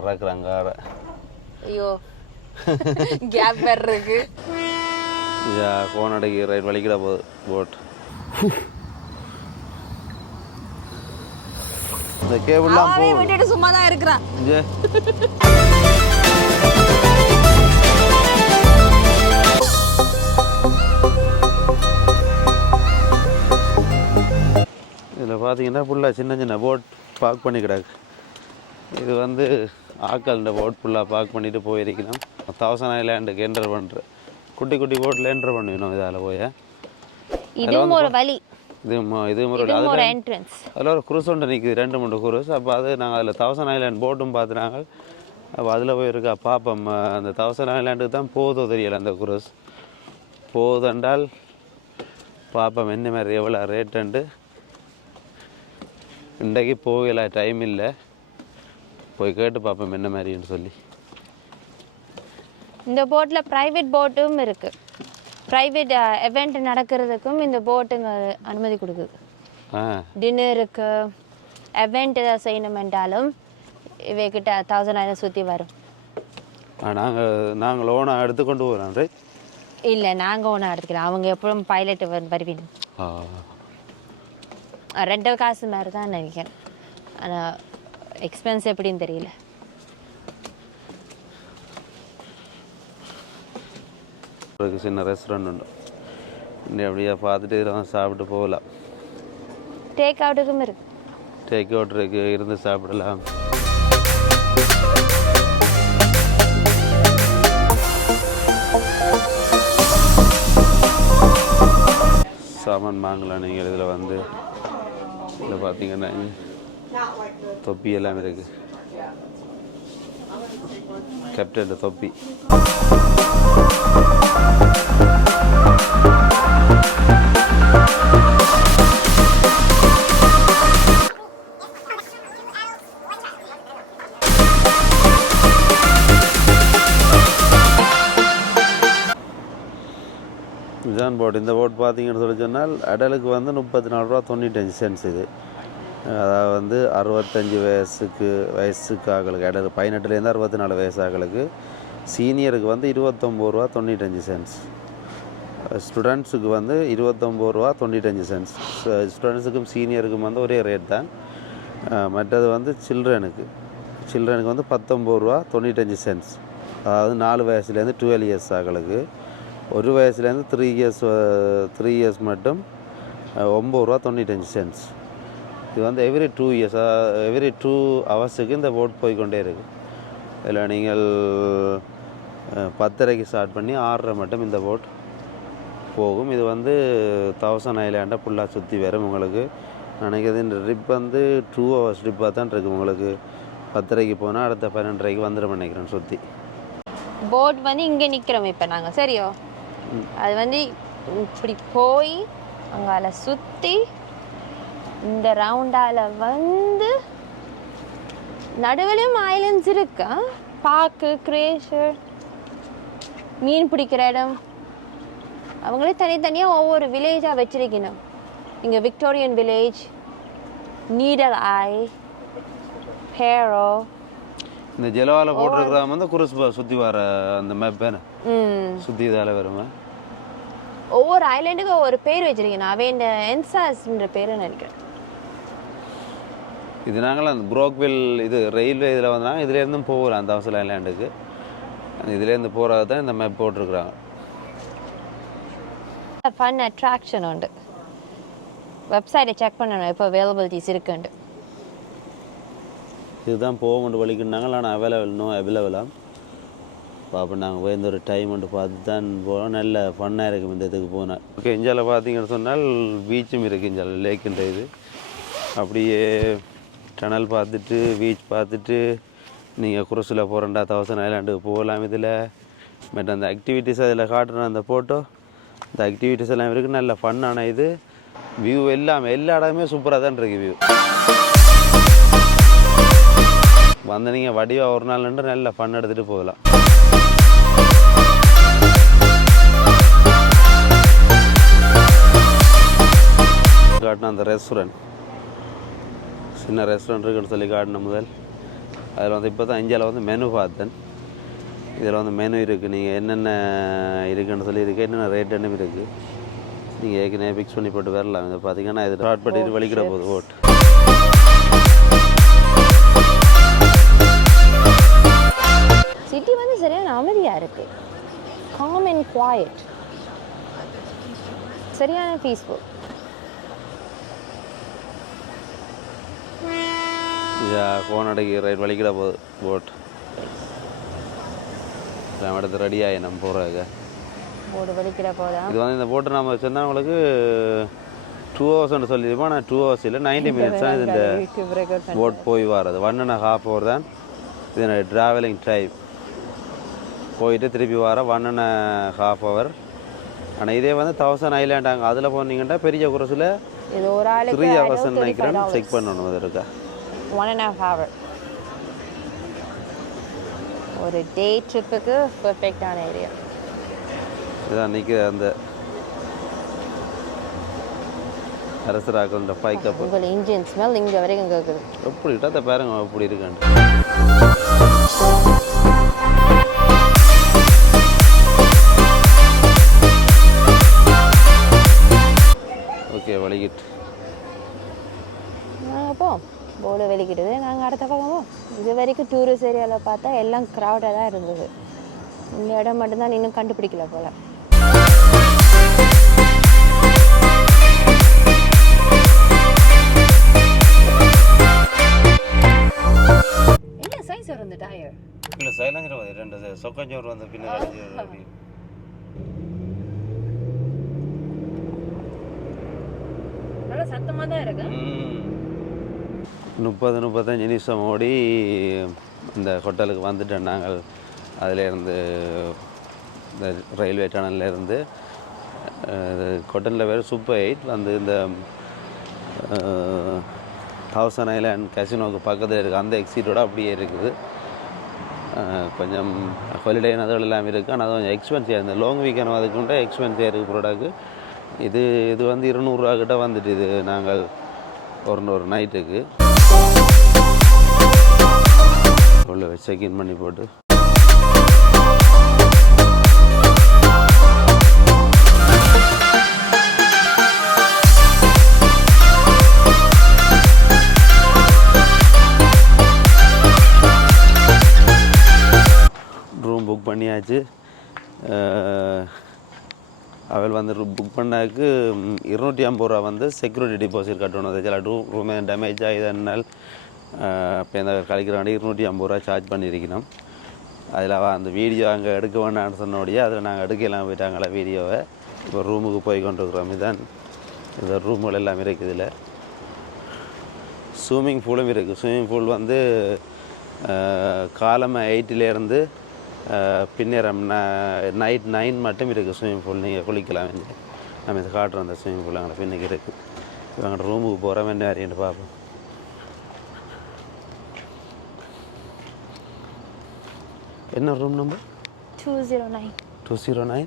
இறக்குறாங்க. ஐயோ கேப் வேற இருக்கு. ஃபோன் அடைக்கி ரைட் வலிக்கிட போகுது போட். இந்த கேபிள்லாம் போகுது. விட்டுட்டு சும்மா தான் இருக்கிறான். இதில் பார்த்தீங்கன்னா ஃபுல்லாக சின்ன சின்ன போட் பார்க் பண்ணி கிடக்கு. இது வந்து ஆக்கள் இந்த போட் ஃபுல்லாக பார்க் பண்ணிட்டு போயிருக்கலாம். 1000 ஐலாண்டுக்கு என்டர் பண்ணுற குட்டி குட்டி போட்டில் என்டர் பண்ணிடணும். இதால் போய் இதுவும் ஒரு வழி. இதுவும் ஒரு என்ட்ரன்ஸ். அதில் ஒரு குரூஸ் ஒன்று நிற்குது, 2-3 குரூஸ். அப்போ அது நாங்கள் அதில் 1000 ஐலாண்ட் போட்டும் பார்த்துனாங்க. அப்போ அதில் போய் இருக்கா பார்ப்போம். அந்த 1000 ஐலாண்டுக்கு தான் போதோ தெரியலை அந்த குரூஸ். போதென்றால் பார்ப்போம் என்ன மாதிரி எவ்வளோ ரேட்டுண்டு. இன்றைக்கு போகல, டைம் இல்லை. போய் கேட்டு பார்ப்போம் என்ன மாதிரின்னு சொல்லி. இந்த போட்டில் ப்ரைவேட் போட்டும் இருக்குது. ப்ரைவேட் event நடக்கிறதுக்கும் இந்த போட்டுங்க அனுமதி கொடுக்குது. டின்னருக்கு event ஏதாவது செய்யணுமென்றாலும் இவைக்கிட்ட 1000 ஐலாண்ட் சுற்றி வரும். நாங்கள் லோனாக எடுத்துக்கொண்டு போகிறோம். ரைட்? இல்லை, நாங்கள் ஒன்றும் எடுத்துக்கலாம். அவங்க எப்பவும் பைலட் வருவீங்க. ரெண்டல் காசு மாதிரி தான் நினைக்கிறேன். ஆனால் எக்ஸ்பென்ஸ் எப்படின்னு தெரியல. ஒரு சின்ன ரெஸ்டாரண்ட் உண்டு. இன்னும் அப்படியே பார்த்துட்டு இதெல்லாம் சாப்பிட்டு போகலாம். டேக் அவுட்டுக்கும் இருக்கு. டேக் அவுட் இருக்கு, இருந்து சாப்பிடலாம். சாமான் வாங்கலாம் நீங்கள். இதில் வந்து இதில் பார்த்தீங்கன்னா தொப்பி எல்லாம் இருக்குது. கேப்டன் தொப்பி. இதுதான் போட். இந்த போட் பார்த்தீங்கன்னு சொல்லி சொன்னால் அடலுக்கு வந்து 34 ரூபா 95 சென்ட்ஸ். இது அதாவது வந்து 65 வயசுக்கு ஆகளுக்கு, அடல் 18லேருந்து 64 வயசு ஆகளுக்கு. சீனியருக்கு வந்து 29 ரூபா 95 சென்ட்ஸ். ஸ்டூடெண்ட்ஸுக்கு வந்து 29 ரூபா 95 சென்ட்ஸ். ஸ்டூடெண்ட்ஸுக்கும் சீனியருக்கும் வந்து ஒரே ரேட் தான். மற்றது வந்து சில்ட்ரனுக்கு வந்து 19 ரூபா 95 சென்ட்ஸ். அதாவது 4 வயசுலேருந்து 12 இயர்ஸ் ஆகளுக்கு. 1 வயசுலேருந்து 3 இயர்ஸ் மட்டும் 9 ரூபா 95 சென்ட்ஸ். இது வந்து எவ்ரி 2 ஹவர்ஸுக்கு இந்த போட் போய்கொண்டே இருக்குது. இதில் நீங்கள் 10:30 ஸ்டார்ட் பண்ணி 6:30 மட்டும் இந்த போட் போகும். இது வந்து 1000 ஐலாண்டை ஃபுல்லாக சுற்றி வரும். உங்களுக்கு நினைக்கிறது இந்த ட்ரிப் வந்து 2 ஹவர்ஸ் ட்ரிப்பாக தான் இருக்குது. உங்களுக்கு 10:30 போனால் அடுத்த 12:30 வந்துடும் நினைக்கிறேன் சுற்றி. போட் வந்து இங்கே நிற்கிறோம் இப்போ நாங்கள். சரியோ, அது வந்து இப்படி போய் அங்கால சுற்றி இந்த ரவுண்டால் வந்து நடுவிலும் ஐலண்ட்ஸ் இருக்கா. பார்க்கு, கிரேஷர், மீன் பிடிக்கிற இடம், அவங்களே தனித்தனியாக ஒவ்வொரு வில்லேஜாக வச்சிருக்கணும். இங்கே விக்டோரியன் வில்லேஜ், நீடல் ஐ, ஹேரோ. இந்த ஜெலவால போட்டிருக்கிற வந்து குரூஸ் சுற்றி வர அந்த மேப் சுற்றி இதால் வருமா. ஒவ்வொரு ஐலாண்டுக்கும் ஒவ்வொரு பேர் வச்சிருக்கேன். அவன் இந்த என்சாஸ்ன்ற பேரை நினைக்கிறேன். இது நாங்கள் அந்த புரோக்வில் இது ரயில்வே இதில் வந்தாங்க. இதுலேருந்தும் போகலாம் அந்த 1000 ஐலாண்டுக்கு. இதுலேருந்து போகிறது தான் இந்த மேப் போட்டிருக்குறாங்க. ஃபன் அட்ராக்ஷன் உண்டு. வெப்சைட்டை செக் பண்ணணும் இப்போ அவைலபிலிட்டிஸ் இருக்குண்டு. இதுதான் போக கொண்டு வலிக்குன்னாங்க. ஆனால் அவைலபிளாக பார்ப்போம். நாங்கள் போய் இந்த ஒரு டைம் கொண்டு பார்த்து தான் போகிறோம். நல்ல ஃபன்னாக இருக்கும் இந்த இதுக்கு போனால். ஓகே, இந்தியாவில் பார்த்தீங்கன்னு சொன்னால் பீச்சும் இருக்குது. இந்தியாவில் லேக்குன்ற இது அப்படியே டனல் பார்த்துட்டு பீச் பார்த்துட்டு நீங்கள் குரூஸில் போகிறண்டா 1000 ஐலாண்டுக்கு போகலாம். இதில் பட் அந்த ஆக்டிவிட்டீஸ் அதில் காட்டுறேன் அந்த ஃபோட்டோ. இந்த ஆக்டிவிட்டீஸ் எல்லாம் இருக்குது. நல்ல ஃபன்னான இது. வியூ எல்லாமே எல்லா இடமே சூப்பராக தான் இருக்குது. வியூ வந்து நீங்கள் வடிவாக ஒரு நாள் நின்று நல்ல ஃபன் எடுத்துகிட்டு போகலாம். காட்டின அந்த ரெஸ்டாரண்ட், சின்ன ரெஸ்டாரண்ட் இருக்குன்னு சொல்லி காட்டின முதல் அதில் வந்து இப்போ தான் இந்தியாவில் வந்து மெனு பார்த்தேன். இதில் வந்து மெனு இருக்குது, நீங்கள் என்னென்ன இருக்குன்னு சொல்லியிருக்கு, என்னென்ன ரேட்டுன்னு இருக்குது. நீங்கள் ஏற்கனவே ஃபிக்ஸ் பண்ணி போட்டு வரலாம். இதை பார்த்தீங்கன்னா இது ஸ்டார்ட் பண்ணிட்டு வலிக்கிற போது ஓட். சிட்டி வந்து சரியான அமைதியாக இருக்குது. காம் அண்ட் குவாய்ட், சரியான பீஸ்ஃபுல். ஃபோன் அடைக்கி ரைட் வலிக்கிற போது போட். நம்ம இடத்து ரெடியாகி நம்ம போகிறாங்க போட்டு வலிக்கிற போதா. இது வந்து இந்த போட்டு நம்ம சொன்னால் உங்களுக்கு 2 ஹவர்ஸ்ன்னு சொல்லியிருப்போம். ஆனால் 2 ஹவர்ஸ் இல்லை, 90 மினிட்ஸ் தான் இது. இந்த போட் போய் வர்றது 1.5 hour தான் இது ட்ராவலிங் டைம். போயிட்டு திருப்பி வர 1.5 hour. ஆனால் இதே வந்து 1000 ஐலாண்ட் அங்கே அதில் போனீங்கன்னா பெரிய குறைசில் இது ஒரு ஆளுக்கு 3 hours நினைக்கிறேன். செக் பண்ணணும் அது இருக்கா. 1.5 hour ஒரு டே ட்ரிப்புக்கு பெர்ஃபெக்டான ஏரியா. இதுதான் நிற்கிற அந்த அரசராக இந்த 5 கப். உங்கள் இன்ஜின் ஸ்மெல் இங்கே வரைக்கும் கேட்குது. எப்படி இட்டாத பாருங்க எப்படி இருக்காண்டு. ஓகே வலிக்கிட்டு நாங்கள் போவோம். போர்டு வெளிக்கிடுது, நாங்கள் அடுத்த பக்கமோ. இது வரைக்கும் டூரிஸ்ட் ஏரியாவில் பார்த்தா எல்லாம் க்ரௌடாக தான் இருந்தது. இந்த இடம் மட்டும்தான் இன்னும் கண்டுபிடிக்கல போல். என்ன சைஸ் வரும் இந்த டயர்? இல்லை சைலஞ்சர் வந்து 2 சொக்கஞ்சோர் வந்து பின்னாடி நல்லா சத்தமாக தான் இருக்கு. 30-35 நிமிஷம் ஓடி இந்த ஹோட்டலுக்கு வந்துட்டோம் நாங்கள். அதிலேருந்து இந்த ரயில்வே டனல்லேருந்து ஹோட்டலில் வேறு சூப்பர் 8 வந்து இந்த 1000 ஐலாண்ட் கேசினோவுக்கு பக்கத்தில் இருக்குது. அந்த எக்ஸிட்டோட அப்படியே இருக்குது. கொஞ்சம் ஹாலிடே அதுகள் எல்லாம் இருக்குது. ஆனால் அது கொஞ்சம் எக்ஸ்பென்சிவ். இந்த லாங் வீக்கெண்ட் அதுக்குண்டே எக்ஸ்பென்சிவாக இருக்குது ப்ராடக்ட். இது வந்து 200 ரூபா கிட்ட வந்துட்டு இது நாங்கள் ஒரு நைட்டுக்கு உள்ள செக்இன் பண்ணி போட்டு ரூம் புக் பண்ணியாச்சு. அவள் வந்து புக் பண்ணாக்கு 250 ரூபா வந்து செக்யூரிட்டி டிபாசிட் கட்டணும். அது சில ரூமே டேமேஜ் ஆகிதனால் இப்போ இந்த கழிக்கிறாண்டி 250 ரூபா சார்ஜ் பண்ணியிருக்கணும். அதில் அந்த வீடியோ அங்கே எடுக்க வேண்டாம்னு சொன்னோடையே அதில் நாங்கள் எடுக்கலாம் போயிட்டாங்களே வீடியோவை. இப்போ ரூமுக்கு போய் கொண்டிருக்கிறோம். இதுதான் இந்த ரூம்கள் எல்லாம் இருக்குது. இதில் ஸ்விம்மிங் பூலும் இருக்குது. ஸ்விம்மிங் பூல் வந்து காலமை 8லேருந்து பின்னேரம் நைட் 9 மட்டும் இருக்குது ஸ்விம்மிங் பூல். நீங்கள் குளிக்கலாம். நம்ம இதை காட்டுறோம். அந்த ஸ்விம்மிங் பூல் அங்கே பின்னுக்கு இருக்குது. இப்போ அங்கே ரூமுக்கு போகிறோம் என்ன அறியன்ட்டு பார்ப்போம். என்ன ரூம் நம்பர்? 209. 209.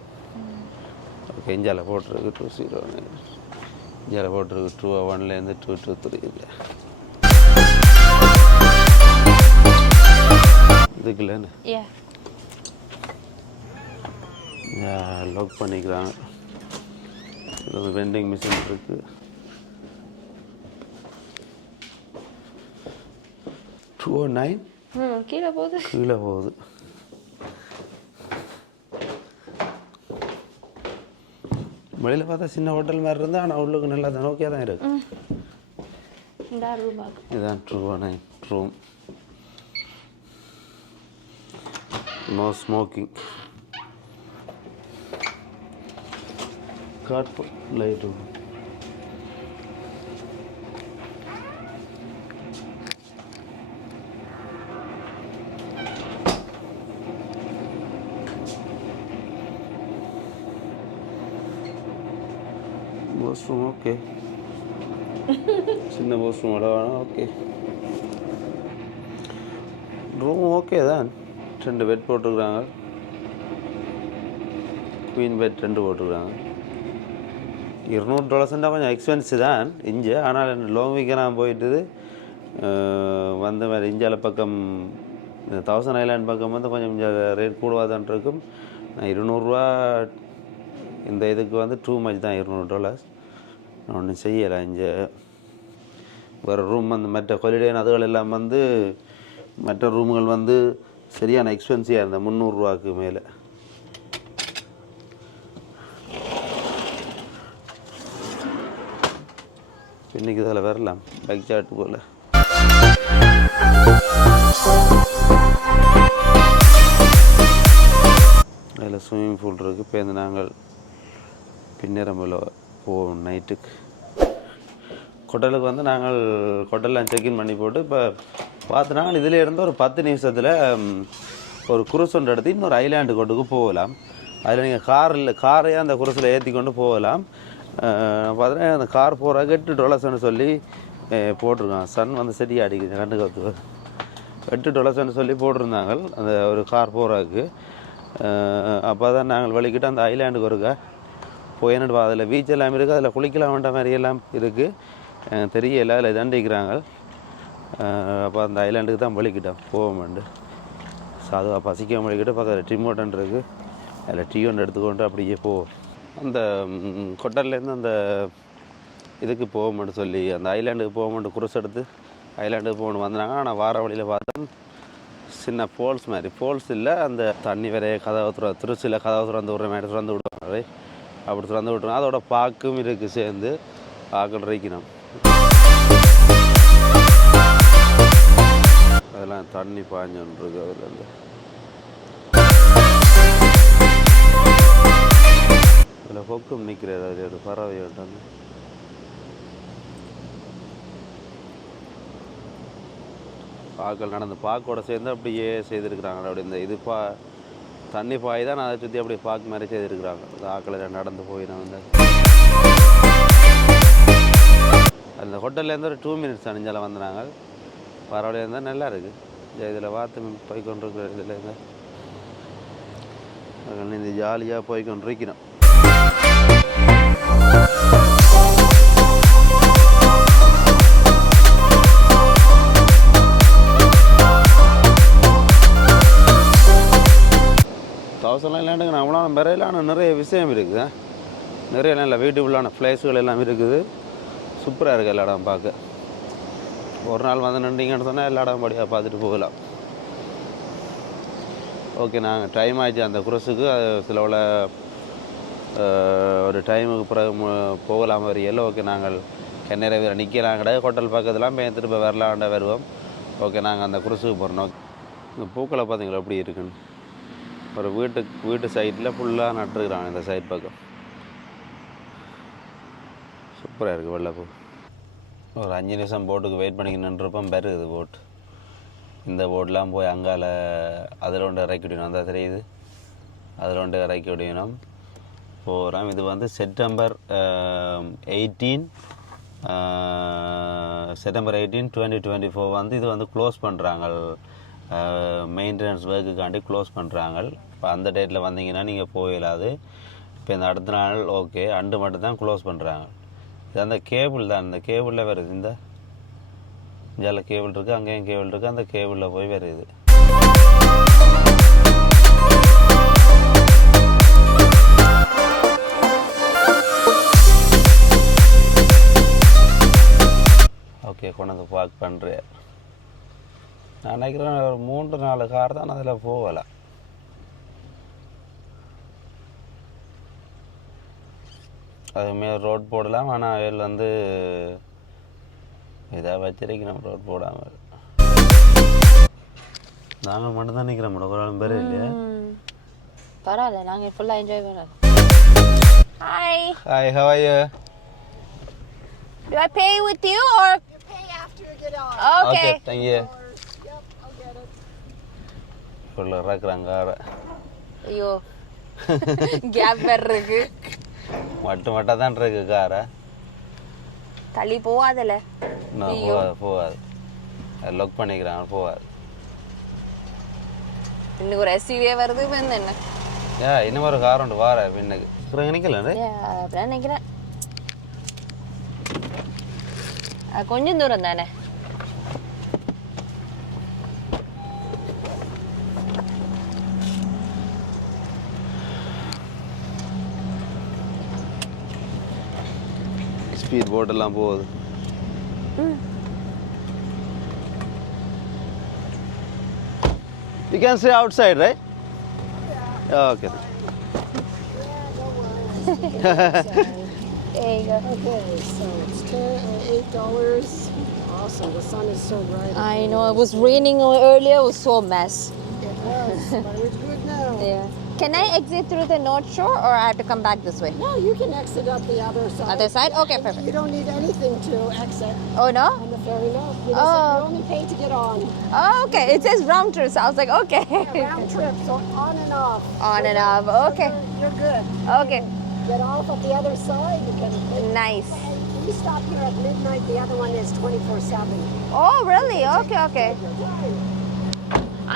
ஓகே, இஞ்சால போட்டிருக்கு 209. இஞ்சால போட்டிருக்கு 201லேருந்து 223 இல்லை இதுக்குள்ளேன்னு லாக் பண்ணிக்கிறாங்க. இது வெண்டிங் மிஷின் இருக்குது. 209 கீழே போகுது. வெளியில் பார்த்தா சின்ன ஹோட்டல் மாதிரி இருந்தால் ஆனால் உள்ளுக்கு நல்லா தான் ஓகே தான் இருக்கு. இதுதான் 209 room. No smoking. Got light room. Washroom okay. சின்ன வாஷ்ரூம் வேணாம். ஓகே, ரூம் ஓகே தான். 2 பெட் போட்டுருக்குறாங்க. குயின் பெட் 2 போட்டுருக்குறாங்க. $200 கொஞ்சம் எக்ஸ்பென்சிவ் தான் இங்கே. ஆனால் லாங் வீக்கெண்ட் நான் போயிட்டு வந்து வேறு இந்தியாவில் பக்கம் 1000 ஐலாண்ட் பக்கம் வந்து கொஞ்சம் ரேட் கூடுவாதான் இருக்கும். 200 இந்த இதுக்கு வந்து டூ மச் தான். $200 நான் ஒன்றும் செய்யலை. இங்கே வேறு ரூம் வந்து மற்ற ஹாலிடே அதுகள் எல்லாம் வந்து மற்ற ரூமுகள் வந்து சரியான எக்ஸ்பென்சிவாக இருந்தது. $300 மேலே. இன்றைக்கி இதில் வரலாம் பேக் சாட் போல். அதில் ஸ்விம்மிங் பூல் இருக்குது. இப்போ இந்த நாங்கள் பின்னரம்பில் போவோம் நைட்டுக்கு. ஹோட்டலுக்கு வந்து நாங்கள் ஹோட்டலில் செக்இன் பண்ணி போட்டு இப்போ பார்த்து நாங்கள் இதில் இருந்து ஒரு 10 நிமிஷத்தில் ஒரு குரூஸ் ஒன்று எடுத்து இன்னொரு ஐலாண்டு கொண்டுக்கு போகலாம். அதில் நீங்கள் காரையே அந்த குரூஸில் ஏற்றி கொண்டு போகலாம். பார்த்தீங்கன்னா அந்த கார் போகிறாங்க $8 சொல்லி போட்டிருக்காங்க. சன் வந்து செடி அடிக்குது கண்டு கற்று $8 சொல்லி போட்டிருந்தாங்க அந்த ஒரு கார் போகிறாக்கு. அப்போ தான் நாங்கள் வலிக்கிட்டு அந்த ஐலாண்டுக்கு இருக்கா போயின்னு அதில் பீச் எல்லாம் இருக்குது. அதில் குளிக்கலாம் வேண்ட மாதிரி எல்லாம் இருக்குது. தெரியல அதில் தண்டிக்கிறாங்க. அப்போ அந்த ஐலாண்டுக்கு தான் வலிக்கிட்டோம் போவோம்ண்டு. சாதுவாக பசிக்க வலிக்கிட்டு பக்கத்தில் டிமோட்டன் இருக்குது. அதில் டீ ஒன்று எடுத்துக்கொண்டு அப்படியே போவோம். அந்த கொட்டர்லேருந்து அந்த இதுக்கு போவோம்னு சொல்லி அந்த ஐலாண்டுக்கு போவோம்னு குரூஸ் எடுத்து ஐலாண்டுக்கு போகணும் வந்தாங்க. ஆனால் வார வழியில் பார்த்தா சின்ன ஃபால்ஸ் மாதிரி ஃபால்ஸ் இல்லை, அந்த தண்ணி வரைய கதவை திருச்சியில் கதவை திறந்து விட்ற மாதிரி திறந்து விடுவாங்க. அப்படி திறந்து விட்டுருங்க. அதோட பாக்கும் இருக்குது சேர்ந்து பாக்கள் ரைக்கணும். அதெல்லாம் தண்ணி பாஞ்சோன்னு இருக்கு. அதுலேருந்து அதில் கொக்கும் நிற்கிறது. அது ஒரு பறவை வந்து பாக்கள் நடந்து பாக்கோட சேர்ந்து அப்படியே செய்திருக்கிறாங்க. அப்படி இந்த இது தண்ணி பாய் தான் அதை சுற்றி அப்படியே பாக்கு மாதிரி செய்திருக்கிறாங்க. அந்த ஆக்களை நடந்து போய் நான் வந்து அந்த ஹோட்டல்லேருந்து ஒரு 2 மினிட்ஸ் அணிஞ்சால வந்துனாங்க. பரவாயில்ல இருந்தால் நல்லா இருக்குது. இதில் பார்த்து போய்கொண்டிருக்கிற இதில் இருந்தால் இந்த ஜாலியாக போய்கொண்டிருக்கிறோம். தௌசண்ட் ஐலாண்டுக்கு நான் அவ்வளோ வரையிலான நிறைய விஷயம் இருக்குது. நிறைய நல்ல பியூட்டிஃபுல்லான பிளேஸுகள் எல்லாம் இருக்குது. சூப்பராக இருக்குது எல்லா இடம் பார்க்க. ஒரு நாள் வந்து நின்றீங்கன்னு சொன்னால் எல்லா இடம் படியாக பார்த்துட்டு போகலாம். ஓகே, நாங்கள் டைம் ஆகிடுச்சு அந்த குரூஸுக்கு. அது சிலவில் ஒரு டைமுக்கு பிறகு போகலாம் வரையில். ஓகே, நாங்கள் கென்னரை வீர நிற்கலாம் கிடையாது. ஹோட்டல் பக்கத்துலாம் போய் திரும்ப வரலாண்ட வருவோம். ஓகே, நாங்கள் அந்த குரூஸுக்கு போகிறோம். இந்த பூக்களை பார்த்தீங்களா எப்படி இருக்குன்னு. ஒரு வீட்டு சைட்டில் ஃபுல்லாக நட்டுருக்குறாங்க. இந்த சைட் பக்கம் சூப்பராக இருக்குது. வெள்ளைப்பூ ஒரு 5 நிமிஷம் போட்டுக்கு வெயிட் பண்ணிக்க நின்றுப்போம். பெருகுது போட். இந்த போட்லாம் போய் அங்கால அதில் ஒன்று இறக்கி விடணும். அந்த தெரியுது, அதில் ஒன்று இறக்கி விடணும் போகிறோம். இது வந்து செப்டம்பர் 18 2024 வந்து இது வந்து க்ளோஸ் பண்ணுறாங்க. மெயின்டெனன்ஸ் ஒர்க்குக்காண்டி க்ளோஸ் பண்ணுறாங்க. இப்போ அந்த டேட்டில் வந்தீங்கன்னா நீங்கள் போயிடாது. இப்போ இந்த அடுத்த நாள் ஓகே அண்டு மட்டும் தான் க்ளோஸ் பண்ணுறாங்க. இது அந்த கேபிள் தான். இந்த கேபிளில் வருது. இந்த இந்தியாவில் கேபிள் இருக்குது, அங்கேயும் கேபிள் இருக்குது. அந்த கேபிளில் போய் வருது. ஓகே, கொண்டு வந்து பார்க் பண்ணுறேன். நான் நினைக்கிறேன் ஒரு 3-4 கார் தான் அதில் போகலை. அதுமாரி ரோட் போடலாம். ஆனால் அதில் வந்து இதாக வச்சிருக்கணும் ரோட் போடாமல். நாங்கள் மட்டும்தான் நிற்கிறோம். ஒரு ஆளும் பேர் இல்லையா? பரவாயில்ல, நாங்கள் ஃபுல்லாக என்ஜாய் பண்ணலாம். Hi hi, how are you? Do I pay with you or You pay after you get on. okay? thank you. Yep, I'll get it. ஃபுல்லாக இறக்குறாங்க காரை. ஐயோ, கேப் வேற இருக்கு. மட்டும் தான் இருக்கு காரை. தள்ளி போகாதல. நான் போகாது. லொக் பண்ணிக்கிறாங்க, போகாது. இன்னும் ஒரு எஸ்யூவியே வருது. இப்போ என்ன இன்னும் ஒரு கார் உண்டு வார பின்னுக்கு நிற்கல. அப்படிதான் நினைக்கிறேன். கொஞ்சம் தூரம் தானே. ஸ்பீட் போட்டெல்லாம் போகுது. You can stay outside, right? Yeah. Okay. There you go. Okay, so it's $8. Awesome. The sun is so bright. I know it was raining earlier. It was so mess. It was, but it's good now. Yeah. Can I exit through the North Shore or I have to come back this way? No, you can exit up the other side. Other side? Okay, perfect. You don't need anything to exit Oh no? on the ferry, no. You only pay to get on. Oh, okay. It says round trip, so I was like, okay. Round trip, so on and off. On and off. Okay. You're good. Okay. Get off at the other side. You can. Nice. We stop here at midnight. The other one is 24/7. Oh, really? Okay, okay.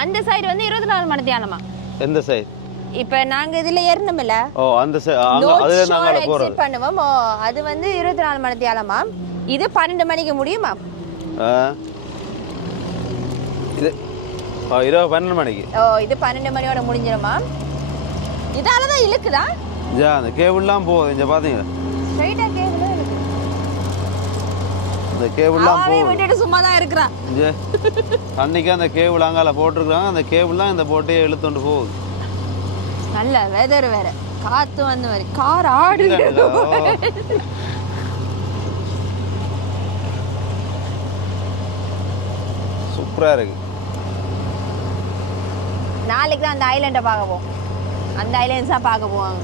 அந்த side வந்து 24 மணி தியானமா? எந்த side? இப்போ நாங்க இதுல ஏறணும்ல? ஓ அந்த அதுல நாங்க போறோம். எக்ஸிட் பண்ணுவோம். அது வந்து 24 மணி தியானமா? இது 12 மணிக்கு முடியுமா? இது இரவு 12 மணிக்கு. ஓ இது 12 மணியோட முடிஞ்சிருமா? இதால தான் இழுக்குதா? அந்த கேபிள்லாம் போகுது. இங்க பாத்தீங்க. ஸ்ட்ரைட்டா கேபிள் இருக்கு. அந்த கேபிள்லாம் போகுது. அவன் விட்டுட்டு சும்மா தான் இருக்கறான். அன்னைக்கு அந்த கேபிள் அங்கால போட்டுருக்காங்க. அந்த கேபிள்லாம் இந்த போட்டே இழுத்துட்டு போகுது. நல்ல வெதர் வேற. காத்து வந்த மாதிரி கார் ஆடுது. சூப்பரா இருக்கு. நாளைக்கு தான் அந்த ஐலண்ட பார்க்க போவோம். அந்த ஐலண்ட்ஸ் தான் பார்க்க போவாங்க.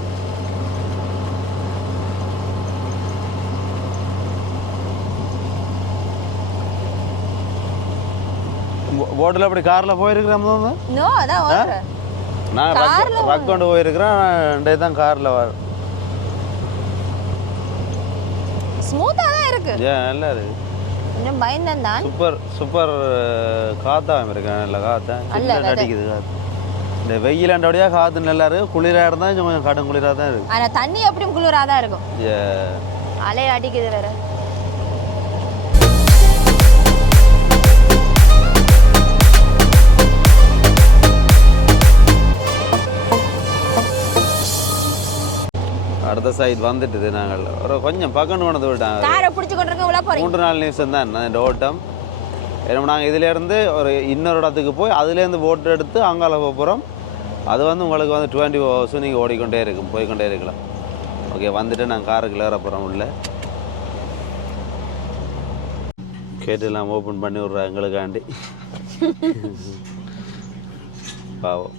போட்ல அப்படி கார்ல போயிருக்கிறோம் தான்? நோ அதான் ஓடுற. நான் ரக் கொண்டு போயிருக்கிறேன். ரெண்டே தான் கார்ல வர. ஸ்மூத்தா தான் இருக்கு. நல்லா இருக்கு. இன்னும் பயந்தேன் தான். சூப்பர் காத்தா இருக்கு. நல்ல காத்தா. நல்ல அடிக்குது காத்து. இந்த வெயிலாண்டோடயா காத்து நல்லா இருக்கு. குளிரா இருந்தா கொஞ்சம் கடும் குளிரா தான் இருக்கு. ஆனா தண்ணி எப்படியும் குளிரா தான் இருக்கும். அலை அடிக்குது வேற. அடுத்த சைடு வந்துட்டுது. நாங்கள் ஒரு கொஞ்சம் பக்கம் கொண்டு விட்டாங்க. காரை பிடிச்சி கொண்டிருக்க உள்ள போறீங்க. 3-4 நிமிஷம் தான் இந்த ஓட்டம். ஏன்னா நாங்கள் இதிலேருந்து ஒரு இன்னொரு இடத்துக்கு போய் அதுலேருந்து போட்டு எடுத்து அங்கால போகிறோம். அது வந்து உங்களுக்கு வந்து 20 hours நீங்கள் ஓடிக்கொண்டே இருக்கும், போய்கொண்டே இருக்கலாம். ஓகே வந்துட்டு நாங்கள் காருக்கு ஏற போகிறோம். உள்ள கேட்டெல்லாம் ஓப்பன் பண்ணி விட்றோம் எங்களுக்காண்டி. பாவம்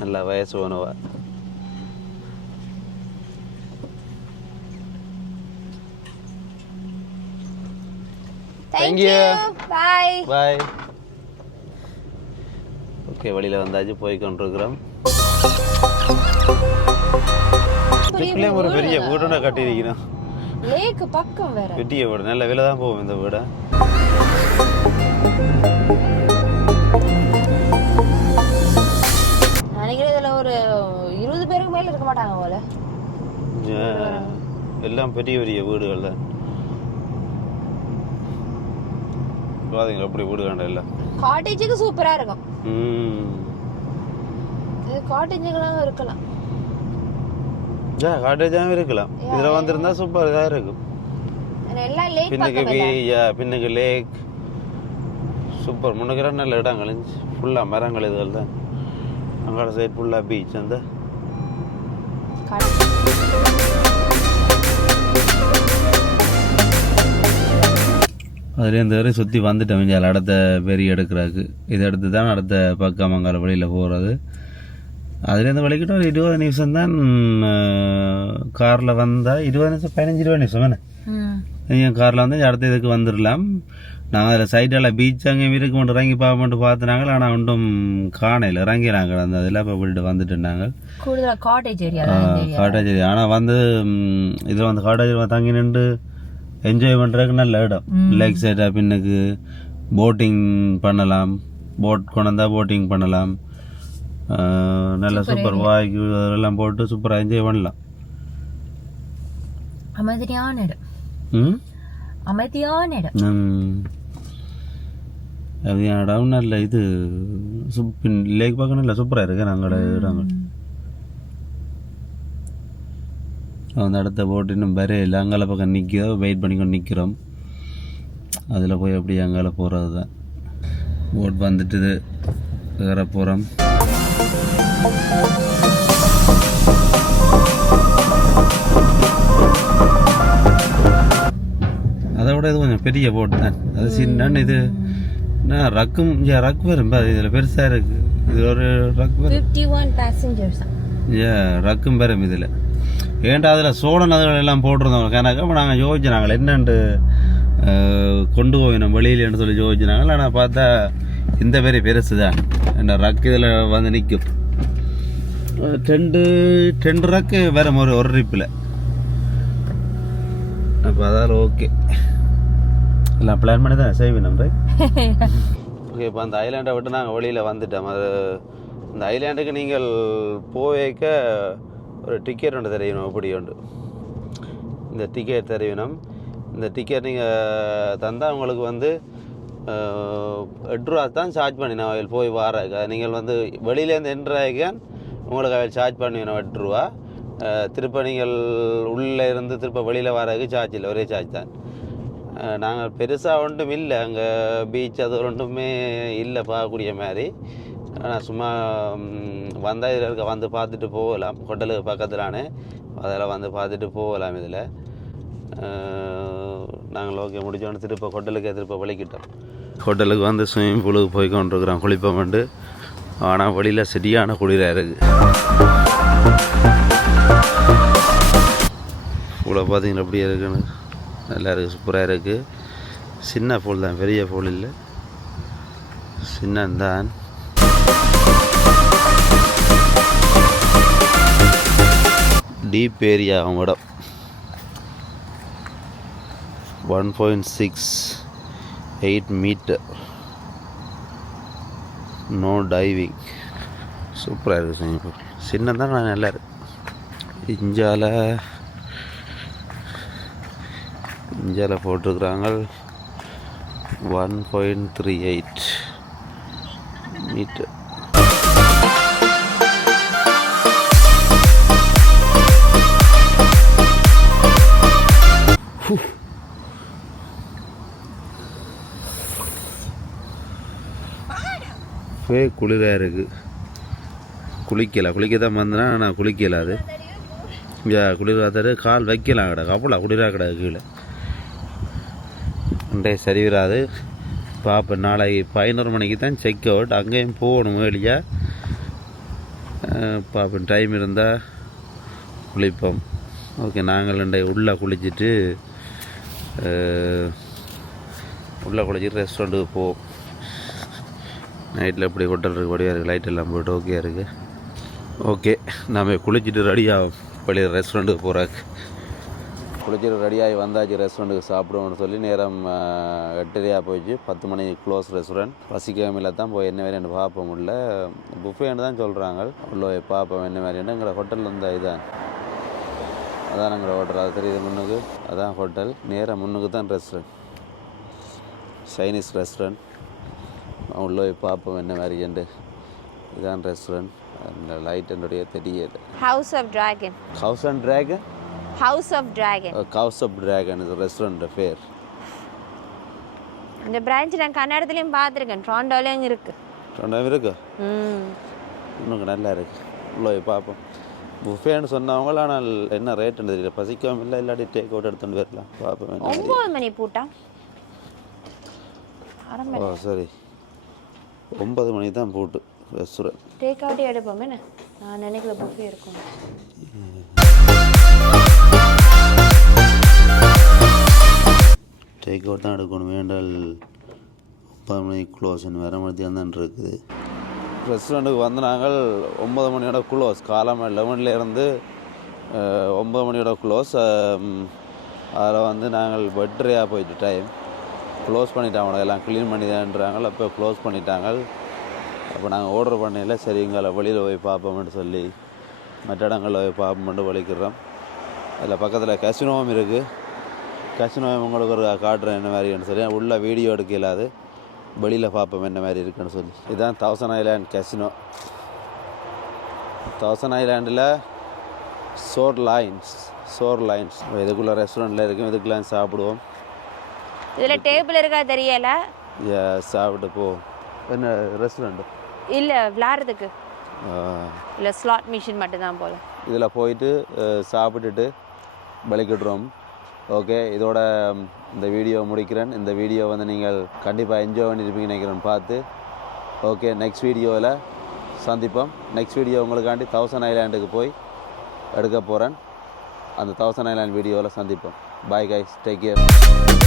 நல்ல வயசு போனவா. Thank you. Bye. Bye. Okay வழியில் வந்தாச்சு போய் கொண்டிருக்கிறோம். இதுக்குள்ளே ஒரு பெரிய வீடு கட்டியிருக்கணும். லேக் பக்கம் வேற. பெரிய வீடு நல்ல விலை தான் போகும் இந்த வீடு. நினைக்கிறேன் இதில் ஒரு 20 பேருக்கு மேலே இருக்க மாட்டாங்க போல. எல்லாம் பெரிய பெரிய வீடுகள் தான். பாத்தீங்களா எப்படி வீடு கண்ட எல்லாம். காட்டேஜுக்கு சூப்பரா இருக்கும். இது காட்டேஜுகளாக இருக்கலாம். காட்டேஜாகவும் இருக்கலாம். இதில் வந்திருந்தா சூப்பர் இதாக இருக்கும். பின்னுக்கு லேக் சூப்பர். முன்னுக்கிற நல்ல இடங்கள் ஃபுல்லாக மரங்கள் இதுகள் தான். அங்கால சைடு ஃபுல்லாக பீச். அந்த அதுலேருந்து வரை சுற்றி வந்துட்டோம். இங்கே அடுத்த பெரிய எடுக்கிறாக்கு இது எடுத்து தான் அடுத்த பக்கம் அங்கால வழியில் போகிறது. அதுலேருந்து வலிக்கிட்ட ஒரு 20 நிமிஷம் தான் காரில் வந்தால். 20 நிமிஷம் 15-20 நிமிஷம் வேணே நீங்கள் காரில் வந்து அடுத்த இதுக்கு வந்துடலாம். நாங்கள் அதில் சைடெல்லாம் பீச் அங்கேயும் இருக்கு கொண்டு இறங்கி பார்ப்போம்ட்டு பார்த்துனாங்க. ஆனால் ஒன்றும் காணையில் இறங்கினாங்க. அந்த அதில் இப்போ விட்டு வந்துட்டு நாங்கள் காட்டேஜ் ஏரியா. ஆனால் வந்து இதில் வந்து காட்டேஜ் தங்கி நின்று என்ஜாய் பண்ணுறதுக்கு நல்ல இடம். லேக் சைடாக பின்னுக்கு போட்டிங் பண்ணலாம். போட் கொண்டு வந்தால் போட்டிங் பண்ணலாம். நல்ல சூப்பர் வாய்க்கு அதெல்லாம் போட்டு சூப்பராக என்ஜாய் பண்ணலாம். அமைதியான இடம். அமைதியான இடம். அமைதியான இடம். நல்ல இது லேக் பார்க்க நல்ல சூப்பராக இருக்கு. நாங்களோட இடங்கள் அந்த அடுத்த போட்டு இன்னும் வரையில அங்கால பக்கம் நிற்கிறோம், வெயிட் பண்ணிக்கொண்டு நிற்கிறோம். அதில் போய் அப்படி அங்கால போகிறது தான். போட் வந்துட்டு வேற போகிறோம். அதை விட இது கொஞ்சம் பெரிய போட் தான். அது சின்ன இது ரக்கும் ரக் வரும், இதில் பெருசாக இருக்குது. இது ஒரு ரக் வரும், 51 passengers. ரக்கும் வரும் இதில். ஏன்டா அதில் சோழ நகர்கள் எல்லாம் போட்டிருந்தோம் கணக்கு. அப்போ நாங்கள் யோசிச்சினாங்க என்னென்று கொண்டு போயினோம் வெளியிலன்னு சொல்லி யோசிச்சினாங்க. ஆனால் பார்த்தா இந்த பேர் பெருசு தான். என்ன ரக்கு இதில் வந்து நிற்கும். ரெண்டு ரக்கு வரும் ஒரு ட்ரிப்பில். அப்போ அதால் ஓகே, எல்லாம் பிளான் பண்ணி தான் செய்வினோம். ஓகே, இப்போ அந்த ஐலாண்டை விட்டு நாங்கள் வெளியில் வந்துட்டோம். அது இந்த ஐலாண்டுக்கு நீங்கள் போவேக்க ஒரு டிக்கெட் ஒன்று தெரியணும். எப்படி உண்டு இந்த டிக்கெட் தெரியணும். இந்த டிக்கெட் நீங்கள் தந்தால் உங்களுக்கு வந்து 8 ரூபா தான் சார்ஜ் பண்ணினோம். அதில் போய் வாராங்க நீங்கள் வந்து வெளியிலேருந்து என்ட்ராக உங்களுக்கு அதில் சார்ஜ் பண்ணினோம் 8 ரூபா. திருப்ப நீங்கள் உள்ளே இருந்து திருப்ப வெளியில் வாராக்கு சார்ஜ் இல்லை, ஒரே சார்ஜ் தான். நாங்கள் பெருசாக ஒன்றும் இல்லை, அங்கே பீச் அது ஒன்றுமே இல்லை பார்க்கக்கூடிய மாதிரி. ஆனால் சும்மா வந்தால் இதில் இருக்க வந்து பார்த்துட்டு போகலாம். ஹோட்டலுக்கு பக்கத்துலானே அதில் வந்து பார்த்துட்டு போகலாம். இதில் நாங்கள் ஓகே முடிச்சோன்னு திருப்ப ஹோட்டலுக்கே திருப்ப வலிக்கிட்டோம். ஹோட்டலுக்கு வந்து ஸ்விம்மிங் பூலுக்கு போய் கொண்டிருக்கிறோம் குளிப்போம்ண்டு. ஆனால் வழியில் சரியான குளிராக இருக்குது. பூலை பார்த்தீங்கன்னா அப்படியே இருக்குன்னு நல்லா இருக்குது, சூப்பராக இருக்குது. சின்ன பூல் தான், பெரிய பூல் இல்லை, சின்னந்தான். டீப் ஏரியா அவங்க இடம். 1.68 மீட்டர். No diving. சூப்பராக இருக்குது ஸ்விம்மிங் பூல். சின்னந்தான் நான் நல்லா இருக்கு. இஞ்சால போட்டிருக்கிறாங்க 1.38 மீட்டர். குளிராக இருக்குது. குளிக்க தான் வந்தேன்னா நான் குளிக்கல. அது குளிராக கால் வைக்கலாம் கிடக்கு, அவ்வளோ குளிராக கிடக்கு கீழே. அண்டே சரி வராது. பார்ப்பேன் நாளைக்கு 11 மணிக்கு தான் செக் அவுட். அங்கேயும் போகணும் வெளியா. பார்ப்பேன் டைம் இருந்தால் குளிப்போம். ஓகே, நாங்கள் உள்ளே குளிச்சுட்டு ரெஸ்டாரண்ட்டுக்கு போவோம். நைட்டில் எப்படி ஹோட்டல் இருக்குது, படியாக இருக்குது, லைட் எல்லாம் போய்ட்டு ஓகே இருக்குது. ஓகே, நம்ம குளிச்சுட்டு ரெடியாகும் வெளியே ரெஸ்டாரண்ட்டுக்கு போகிறாக்கு. குளிச்சுட்டு ரெடியாகி வந்தாச்சு ரெஸ்டாரண்ட்டுக்கு சாப்பிடுவோம்னு சொல்லி. நேரம் 8:30 போயிடுச்சு. 10 மணிக்கு க்ளோஸ் ரெஸ்டாரண்ட். பசிக்காமையில் தான் போய் என்ன வேறு பார்ப்போம். முடியல புஃபேன்னு தான் சொல்கிறாங்க. உள்ள போய் பார்ப்போம் என்ன மாதிரியான. எங்களை ஹோட்டலில் இருந்தால் இதுதான், அதான் எங்களோட ஹோட்டல். அது தெரியுது முன்னுக்கு, அதான் ஹோட்டல். நேரம் முன்னுக்கு தான் ரெஸ்டாரண்ட், சைனீஸ் ரெஸ்டாரண்ட். உள்ள போய் பார்ப்போம் என்ன மாதிரிண்டு. இதுதான் ரெஸ்டாரண்ட். அந்த லைட் என்னுடைய தெரியுது. House of Dragon. House and Dragon? House of Dragon. House of Dragon is a restaurant fair. இந்த பிரான்ச் நான் கன்னடத்துலேயும் பார்த்துருக்கேன், டொரண்டோலையும் இருக்குது. டொரண்டோவும் இருக்கு. இன்னும் நல்லா இருக்கு. உள்ள போய் பார்ப்போம். புஃபேன்னு சொன்னவங்க, ஆனால் என்ன ரேட்டுன்னு தெரியல. பசிக்கவும் இல்லை, இல்லாட்டி டேக் அவுட் எடுத்துகிட்டு போயிடலாம். பார்ப்போம். 9 மணி பூட்டா? ஓ சரி, 9 மணி தான் பூட்டு ரெஸ்டாரண்ட். டேக் அவுட்டே எடுப்போம். என்ன நான் நினைக்கல புஃபே இருக்கும். டேக் அவுட் தான் எடுக்கணும். வேண்டால் 9 மணிக்கு க்ளோஸ்ன்னு வேறு மணித்தான் தான் இருக்குது. ரெஸ்டாரண்ட்டுக்கு வந்து நாங்கள் 9 மணியோட க்ளோஸ். காலம் 11லேருந்து 9 மணியோட க்ளோஸ். அதில் வந்து நாங்கள் பெட்ரியாக போயிட்டு டைம் க்ளோஸ் பண்ணிட்டாங்க. எல்லாம் க்ளீன் பண்ணி தான்றாங்க. அப்போ க்ளோஸ் பண்ணிட்டாங்க. அப்போ நாங்கள் ஆர்டர் பண்ணல. சரிங்களா வெளியில் போய் பார்ப்போம்னு சொல்லி மற்ற இடங்களில் போய் பார்ப்போம்னு வலிக்கிறோம். அதில் பக்கத்தில் கசினோவும் இருக்குது. கசினோவும் உங்களுக்கு ஒரு காட்டுறேன் என்ன மாதிரின்னு சொல்லி. உள்ள வீடியோ எடுக்க இல்லாது, வெளியில் பார்ப்போம் என்ன மாதிரி இருக்குன்னு சொல்லி. இதுதான் 1000 ஐலாண்ட் கசினோ. 1000 ஐலாண்டில் ஷோர் லைன்ஸ் சோர் லைன்ஸ் இதுக்குள்ளே ரெஸ்டாரண்ட்டில் இருக்கும், இதுக்குலாம் சாப்பிடுவோம். இதில் டேபிள் இருக்கா தெரியல. சாப்பிட்டு போ. என்ன ரெஸ்டாரண்ட்டு இல்லை விளாட்றதுக்கு இல்லை, ஸ்லாட் மிஷின் மட்டும்தான் போல். இதில் போயிட்டு சாப்பிட்டுட்டு பலிக்கிட்டுறோம். ஓகே, இதோட இந்த வீடியோ முடிக்கிறேன். இந்த வீடியோ வந்து நீங்கள் கண்டிப்பாக என்ஜாய் பண்ணியிருப்பீங்க நினைக்கிறேன் பார்த்து. ஓகே, நெக்ஸ்ட் வீடியோவில் சந்திப்போம். நெக்ஸ்ட் வீடியோ உங்களுக்காண்டி 1000 ஐலாண்டுக்கு போய் எடுக்க போகிறேன். அந்த 1000 ஐலாண்ட் வீடியோவில் சந்திப்போம். Bye guys, take care.